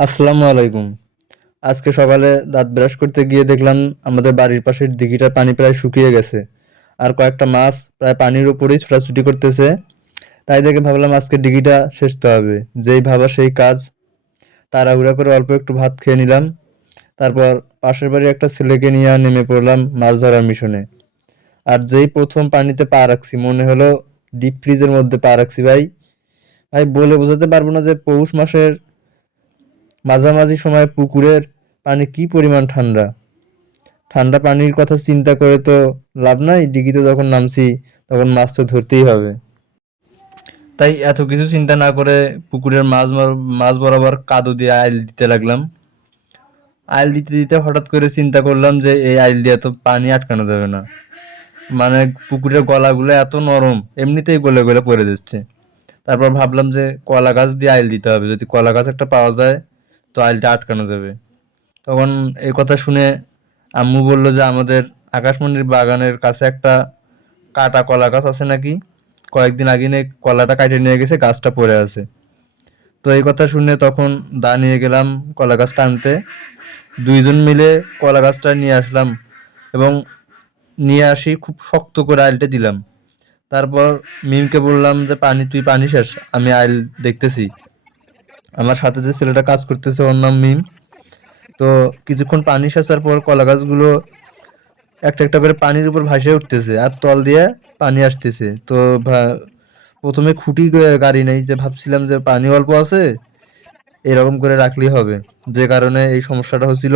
আসসালামু আলাইকুম। আজকে সকালে দাঁত ব্রাশ করতে গিয়ে দেখলাম আমাদের বাড়ির পাশের দিঘিটার পানি প্রায় শুকিয়ে গেছে। আর কয়েকটা মাছ প্রায় পানির উপরেই ছোটাছুটি করতেছে। তাই দেখে ভাবলাম আজকে দিঘিটা সেচতে হবে। যেই ভাবা সেই কাজ। তাড়াহুড়া করে অল্প একটু ভাত খেয়ে নিলাম। তারপর পাশের বাড়ির একটা ছেলেকে নিয়ে নেমে পড়লাম মাছ ধরার মিশনে। আর যেই প্রথম পানিতে পা রাখছি, মনে হলো ডিপ ফ্রিজের মধ্যে পা রাখছি ভাই। ভাই, বলে বোঝাতে পারব না যে পৌষ মাসের মাঝামাঝি সময় পুকুরের পানি কি পরিমাণ ঠান্ডা? ঠান্ডা পানির কথা চিন্তা করে তো লাভ নাই, ডিগিতে যখন নামছি তখন মাছ তো ধরতেই হবে। তাই এত কিছু চিন্তা না করে পুকুরের মাছ মাছ বরাবর কাদু দিয়ে আইল দিতে লাগলাম। আইল দিতে দিতে হঠাৎ করে চিন্তা করলাম যে এই আইল দিয়ে তো পানি আটকানো যাবে না। মানে পুকুরের গলাগুলো এত নরম, এমনিতেই গলে গলে পড়ে যাচ্ছে। তারপর ভাবলাম যে কলা গাছ দিয়ে আইল দিতে হবে, যদি কলা গাছ একটা পাওয়া যায় তো আইলটা আটকানো যাবে। তখন এই কথা শুনে আম্মু বলল যে, আমাদের আকাশমণির বাগানের কাছে একটা কাটা কলা গাছ আছে নাকি? কয়েকদিন আগে নিয়ে কলাটা কাটে নিয়ে গেছে, গাছটা পড়ে আছে। তো এই কথা শুনে তখন দা নিয়ে গেলাম কলা গাছটা আনতে। দুইজন মিলে কলা গাছটা নিয়ে আসলাম এবং নিয়ে আসি খুব শক্ত করে আইলটা দিলাম। তারপর মিমকে বললাম যে, পানি, তুই পানি শেষ, আমি আইল দেখতেছি। আমার সাথে যে ছেলেটা কাজ করতেছে, ওর নাম মিম। তো কিছুক্ষণ পানি সেচার পর কলা গাছগুলো একটা একটা করে পানির উপর ভাসে উঠতেছে আর তল দিয়ে পানি আসতেছে। তো প্রথমে খুঁটি গাড়ি নেই, যে ভাবছিলাম যে পানি অল্প আছে, এরকম করে রাখলেই হবে। যে কারণে এই সমস্যাটা হচ্ছিল।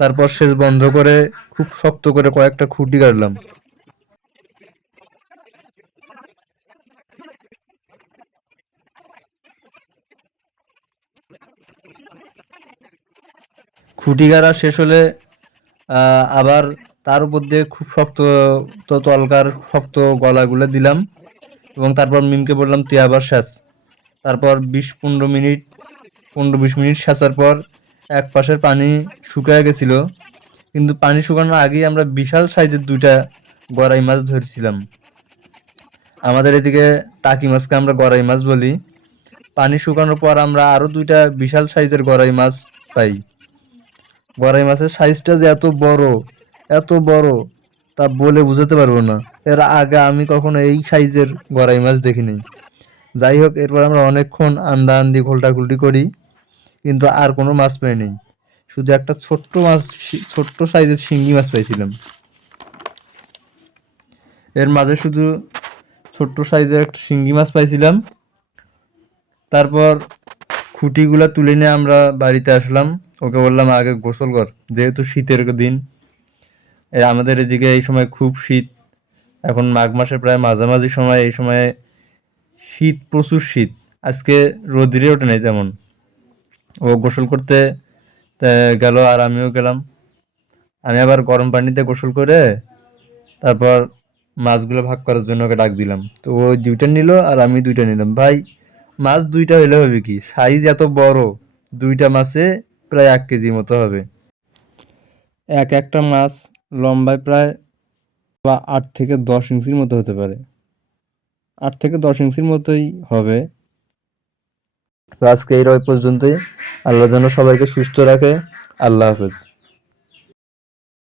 তারপর সেচ বন্ধ করে খুব শক্ত করে কয়েকটা খুঁটি গাড়লাম খুঁটি গাড়া শেষ হলে আবার তার উপর দিয়ে খুব শক্ত তলকার শক্ত গলাগুলো দিলাম এবং তারপর মিমকে বললাম, তুই আবার শ্বাস তারপর বিশ পনেরো মিনিট, পনেরো বিশ মিনিট সেচার পর এক পাশের পানি শুকিয়ে গেছিল। কিন্তু পানি শুকানোর আগেই আমরা বিশাল সাইজের দুইটা গড়াই মাছ ধরেছিলাম। আমাদের এদিকে টাকি মাছকে আমরা গড়াই মাছ বলি। পানি শুকানোর পর আমরা আরও দুইটা বিশাল সাইজের গড়াই মাছ পাই। গড়াই মাছের সাইজটা যে এত বড় এত বড়, তা বলে বোঝাতে পারব না। এর আগে আমি কখনো এই সাইজের গড়াই মাছ দেখিনি। যাই হোক, এরপর আমরা অনেকক্ষণ আন্দা আন্দি ঘোলটাঘুলটি করি, কিন্তু আর কোনো মাছ পাইনি শুধু একটা ছোট্ট মাছ, ছোট্ট সাইজের শিঙ্গি মাছ পাইছিলাম। এর মাঝে শুধু ছোট্ট সাইজের একটা শিঙ্গি মাছ পাইছিলাম। তারপর খুঁটিগুলা তুলে নিয়ে আমরা বাড়িতে আসলাম। ওকে বললাম, আগে গোসল কর, যেহেতু শীতের দিন আমাদের এদিকে এই সময় খুব শীত। এখন মাঘ মাসে প্রায় মাঝামাঝি সময়, এই সময়ে শীত, প্রচুর শীত। আজকে রোদ্রে ওঠে নাই তেমন। ও গোসল করতে গেল আর আমিও গেলাম। আমি আবার গরম পানিতে গোসল করে তারপর মাছগুলো ভাগ করার জন্য ওকে ডাক দিলাম। তো ও দুইটা নিল আর আমি দুইটা নিলাম। ভাই মাছ দুইটা হলে হবে কি? সাইজ এত বড় দুইটা মাছে প্রায় এক কেজির মতো হবে। এক একটা মাছ লম্বায় প্রায় বা আট থেকে দশ ইঞ্চির মতো হতে পারে। আট থেকে দশ ইঞ্চির মতোই হবে। তো আজকে এই রয় পর্যন্তই। আল্লাহ যেন সবাইকে সুস্থ রাখে। আল্লাহ হাফেজ।